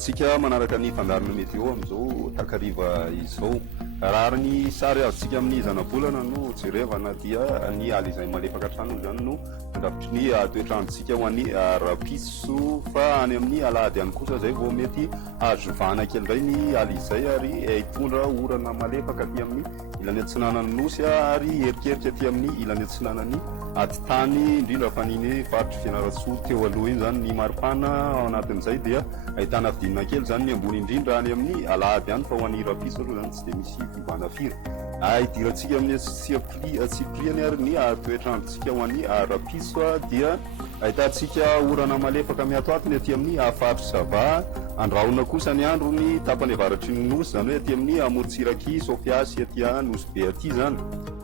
atsika manaraka ny fandarana météo amizao takariva izao raha ny sary azontsika amin'ny zanabolana no jerevana dia ny ala izay malefaka trano zany no andavitry ny toetrandrotsika ho an'ny rapiso fa any amin'ny alady any kosa zay vao mety azovana kely indray ny ala izay ary hitondra orana malefaka aty amin'ny ilany atsinanany nosy ary erikerika aty amin'ny ilany atsinanany atitany indrindra fa niny faritry fianaratsoa teo aloha iny zany ny maripana ao anatin'izay dia ahitana fidinina kely zany ny ambony indrindra any amin'ny alady any fa ho an'ny rapiso aloha zany tsy de misy fivana firy hidirantsika amin'ny tsipriany ary ny toetrandrotsika ho an'ny rapiso dia ahitantsika orana malefaka miatoatony aty amin'ny faritry sava andrahona kosa ny andro ny tapany avaratry ny nosy zany hoe aty amin'ny amorotsiraky sofiasy aty nosy be aty zany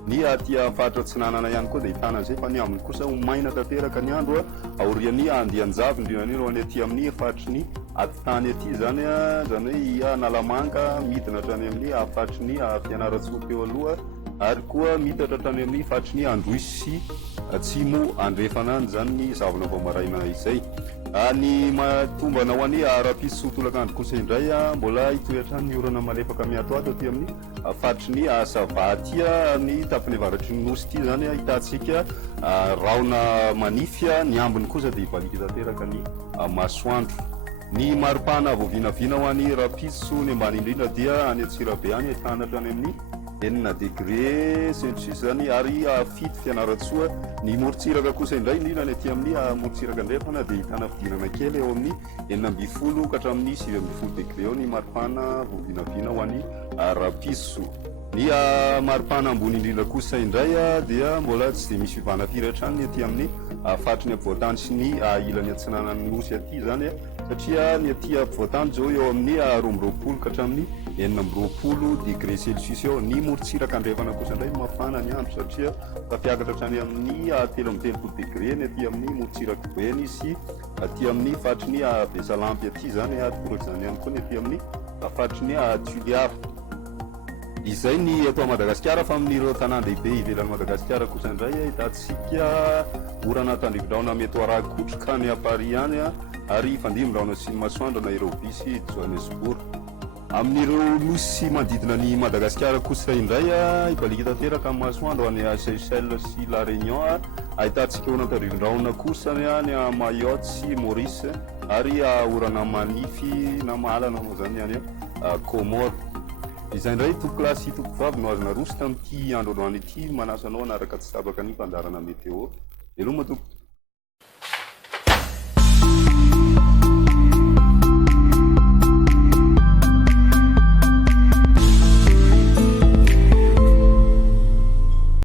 ny aty faritra atsinanana ihany koa dia hitana an'izay fa ny ambiny kosa ho maina tanteraka ny andro aorian'ny andianjavy indrindra ho any aty amin'ny faritry ny atitany aty zany hoe analamanga midina hatrany amin'ny faritry ny fianaratsoa teo aloha ary koa miditra hatrany amin'ny faritry ny androisy atsimo andrefana any zany ny zavona vao maraina izay ny matombana ho an'ny rapiso tolakandro kosa indray mbola hitoetra ny orana malefaka miatoato aty amin'ny faritry ny sava atya ny tapany avaratry ny nosy ity zany hitantsika raona manify ny ambiny kosa dia hivalika tanteraka ny masoandro ny maripana voavinavina ho an'ny rapiso ny ambany indrindra dia any atsirabe any ahitana hatrany amin'ny 9 degré celsius zany ary fito fianaratsoa ny morotsiraka kosa indray indrindra ny aty amin'ny morotsiraka ndrefana dia hitana fidinana kely eo amin'ny 9 ka hatramin'ny 9 degré eo ny maripana voavinavina ho an'ny rapiso ny maripana ambony indrindra kosa indray dia mbola tsy de misy fivana firy hatrany aty amin'ny faritry ny ampovoatany sy ny ilany atsinanany nosy aty zany satria ny aty ampovoatany zao eo amin'ny 12 ka hatramin'ny 20 degré celsius eo ny morotsiraka andrefana kosa indray mafana ny andro satria tafiakatra hatrany amin'ny 13 degré ny aty amin'ny morotsiraka beny sy aty amin'ny faritry ny besalampy aty zany toroky zany ihany koa ny aty amin'ny faritry ny tuliar izay ny ato Madagascar fa amin'ireo tanàn-dehibe ivelan'ny Madagascar kosa indray hitantsika orana tandrivindraona mety arakotroka ny Paris any ary fandimrindraona sy ny masoandro na Nairobi sy Johannesburg amin'ireo nosy manodidina ny Madagascar kosa indray hibalika tanteraka amin'ny masoandro any Seychelles sy La Réunion ahitantsika orana tandrivindraona kosa ny Mayotte sy Maurice ary orana manify na mahalana moa zany any Comore izay indray toko lasy toko vavy no azona roso tamin'ity andro androany ity manasanao anaraka tsy sabaka ny mpandarana météo eloma toko